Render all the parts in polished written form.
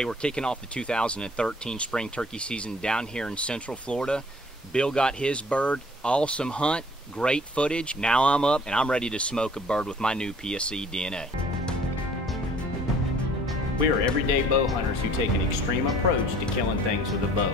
Hey, we're kicking off the 2013 spring turkey season down here in Central Florida. Bill got his bird, awesome hunt, great footage. Now I'm up and I'm ready to smoke a bird with my new PSE DNA. We are everyday bow hunters who take an extreme approach to killing things with a bow.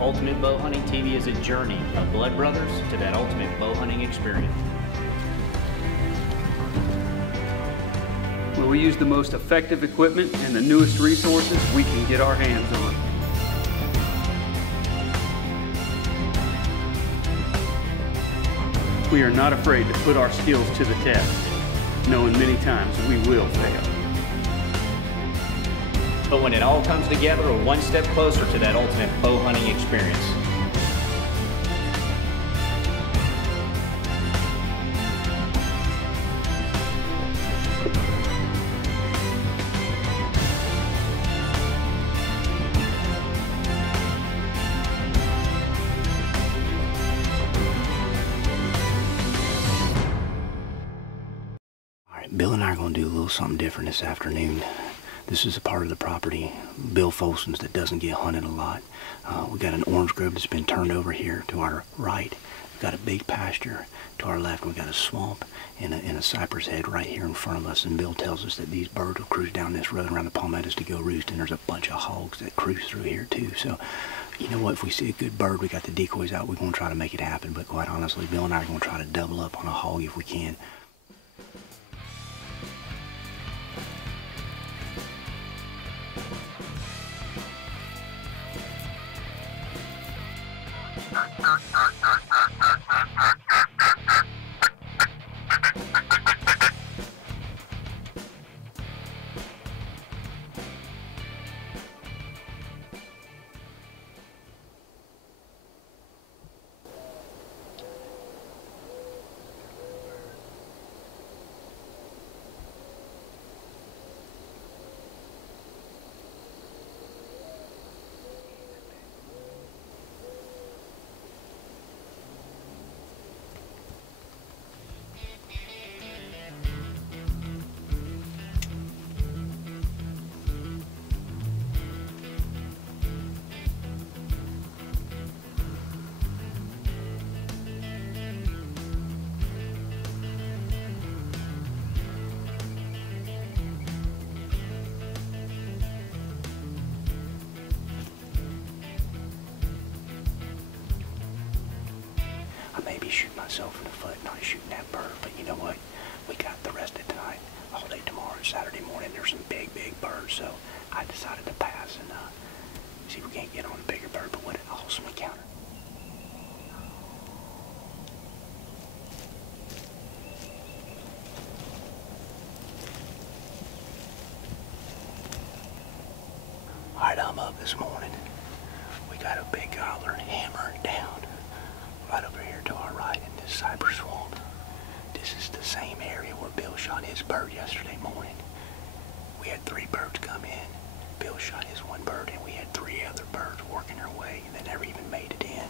Ultimate Bow Hunting TV is a journey of blood brothers to that ultimate bow hunting experience. Where we use the most effective equipment and the newest resources we can get our hands on. We are not afraid to put our skills to the test, knowing many times we will fail. But when it all comes together, we're one step closer to that ultimate bow hunting experience. Bill and I are going to do a little something different this afternoon. This is a part of the property, Bill Folsom's, that doesn't get hunted a lot. We got an orange grove that's been turned over here to our right. We've got a big pasture to our left. We've got a swamp and a cypress head right here in front of us. And Bill tells us that these birds will cruise down this road around the palmettos to go roost. And there's a bunch of hogs that cruise through here too. So, you know what? If we see a good bird, we got the decoys out, we're going to try to make it happen. But quite honestly, Bill and I are going to try to double up on a hog if we can. Shoot myself in the foot, not shooting that bird, but you know what? We got the rest of the night, all day tomorrow, and Saturday morning. There's some big birds, so I decided to pass and see if we can't get on a bigger bird. But what an awesome encounter! All right, I'm up this morning. We got a big gobbler hammered down right over here to our right in this cypress swamp. This is the same area where Bill shot his bird yesterday morning. We had 3 birds come in. Bill shot his 1 bird, and we had 3 other birds working their way that never even made it in.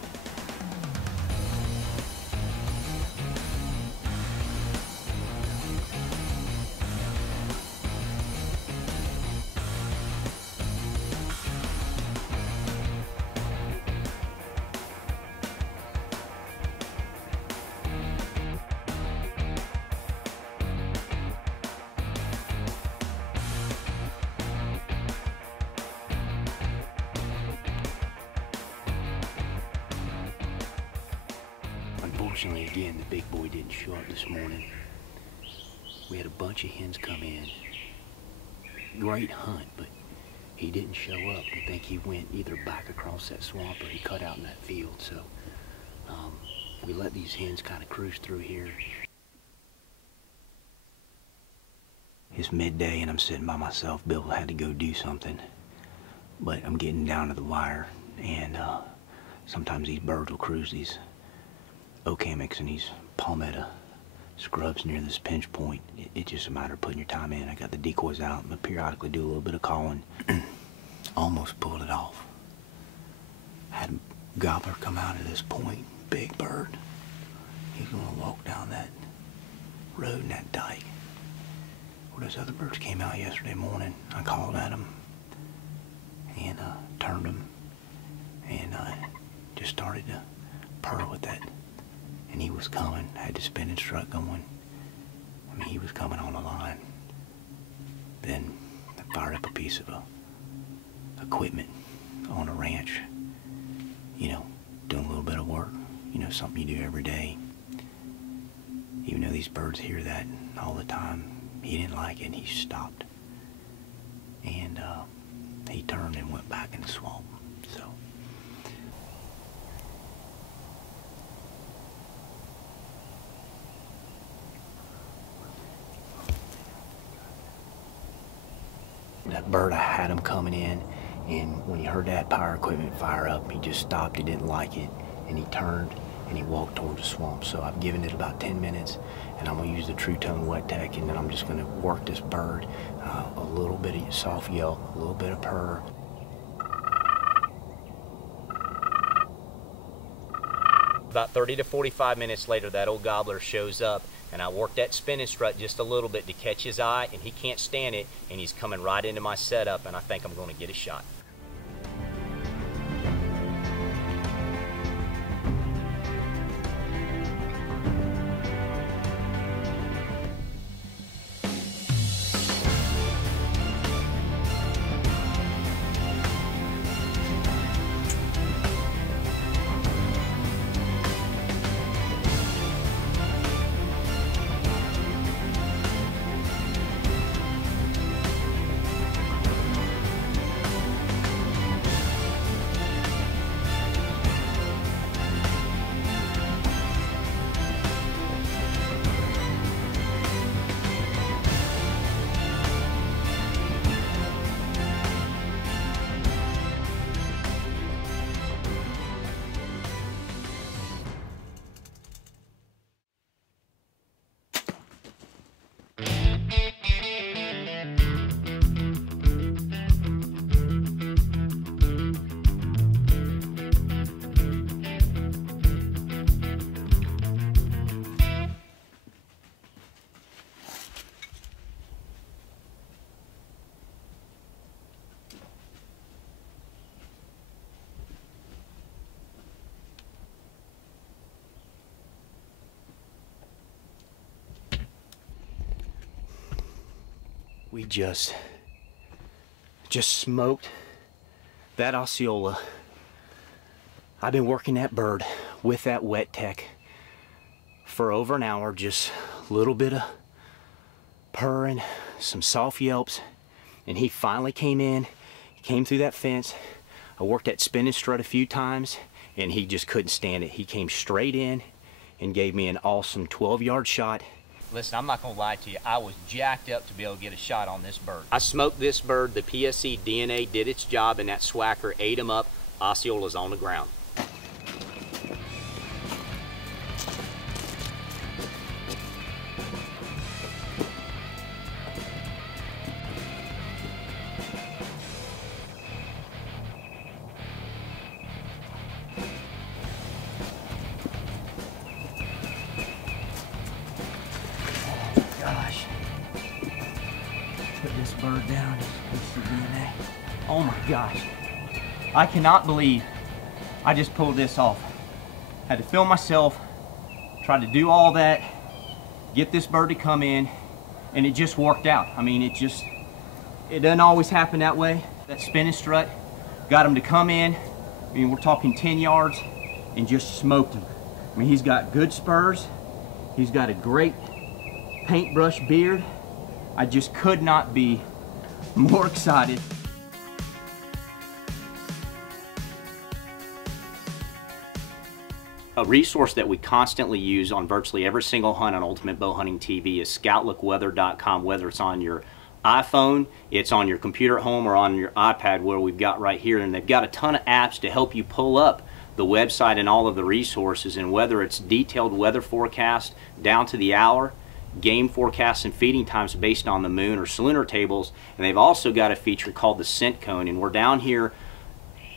Unfortunately, again, the big boy didn't show up this morning. We had a bunch of hens come in. Great hunt, but he didn't show up. I think he went either back across that swamp or he cut out in that field. So we let these hens kind of cruise through here. It's midday and I'm sitting by myself. Bill had to go do something, but I'm getting down to the wire, and sometimes these birds will cruise these oak hammocks and these palmetto scrubs near this pinch point. It's just a matter of putting your time in. I got the decoys out and periodically do a little bit of calling. Almost pulled it off. Had a gobbler come out of this point, big bird. He's gonna walk down that road in that dike. Well, those other birds came out yesterday morning. I called at them. and turned him, and just started to purr with that. And he was coming, had the spinning strut going. I mean, he was coming on the line. Then I fired up a piece of equipment on a ranch, you know, doing a little bit of work, you know, something you do every day. Even though these birds hear that all the time, he didn't like it, and he stopped. And he turned and went back in the swamp. So that bird, I had him coming in, and when he heard that power equipment fire up, he just stopped. He didn't like it, and he turned and he walked towards the swamp. So I've given it about 10 minutes, and I'm gonna use the True Tone Wet Tech, and then I'm just gonna work this bird. A little bit of soft yelp, a little bit of purr. About 30 to 45 minutes later, that old gobbler shows up, and I work that spinning strut just a little bit to catch his eye, and he can't stand it, and he's coming right into my setup, and I think I'm going to get a shot. We just smoked that Osceola. I've been working that bird with that Wet Tech for over an hour, just a little bit of purring, some soft yelps, and he finally came in, came through that fence. I worked that spinning strut a few times, and he just couldn't stand it. He came straight in and gave me an awesome 12-yard shot. Listen, I'm not going to lie to you. I was jacked up to be able to get a shot on this bird. I smoked this bird. The PSE DNA did its job, and that swacker ate him up. Osceola's on the ground. Put this bird down, this piece of DNA. Oh my gosh. I cannot believe I just pulled this off. Had to film myself, tried to do all that, get this bird to come in, and it just worked out. I mean, it doesn't always happen that way. That spinning strut got him to come in. I mean, we're talking 10 yards, and just smoked him. I mean, he's got good spurs. He's got a great paintbrush beard. I just could not be more excited. A resource that we constantly use on virtually every single hunt on Ultimate Bow Hunting TV is ScoutLookWeather.com. Whether it's on your iPhone, it's on your computer at home, or on your iPad, where we've got right here. And they've got a ton of apps to help you pull up the website and all of the resources. And whether it's detailed weather forecast down to the hour, game forecasts and feeding times based on the moon, or lunar tables. And they've also got a feature called the scent cone, and we're down here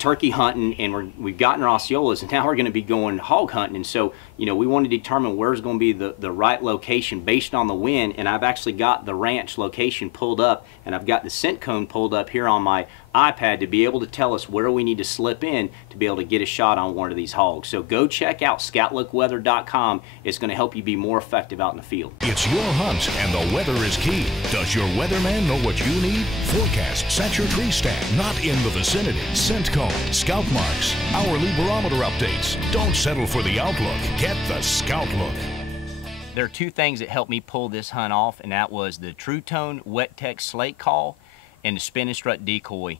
turkey hunting, and we've gotten our Osceolas, and now we're going to be going hog hunting. And so, you know, we want to determine where's going to be the right location based on the wind. And I've actually got the ranch location pulled up, and I've got the scent cone pulled up here on my iPad to be able to tell us where we need to slip in to be able to get a shot on one of these hogs. So go check out scoutlookweather.com. It's going to help you be more effective out in the field. It's your hunt, and the weather is key. Does your weatherman know what you need? Forecasts at your tree stand, not in the vicinity. Scent cone, scout marks, hourly barometer updates. Don't settle for the outlook. Get the Scout Look. There are two things that helped me pull this hunt off, and that was the True Tone Wet Tech Slate Call and the Spin and Strut decoy.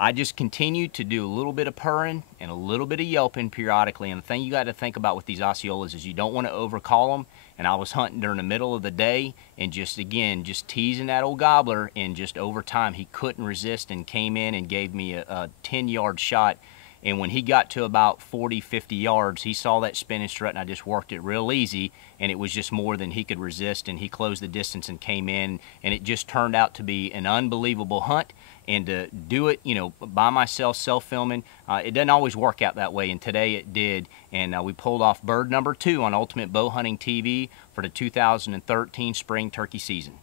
I just continued to do a little bit of purring and a little bit of yelping periodically. And the thing you got to think about with these Osceolas is you don't want to overcall them. And I was hunting during the middle of the day and just teasing that old gobbler, and just over time he couldn't resist and came in and gave me a 10-yard shot. And when he got to about 40, 50 yards, he saw that spin and strut, and I just worked it real easy, and it was just more than he could resist, and he closed the distance and came in, and it just turned out to be an unbelievable hunt. And to do it, you know, by myself, self-filming, it doesn't always work out that way, and today it did. And we pulled off bird number 2 on Ultimate Bow Hunting TV for the 2013 spring turkey season.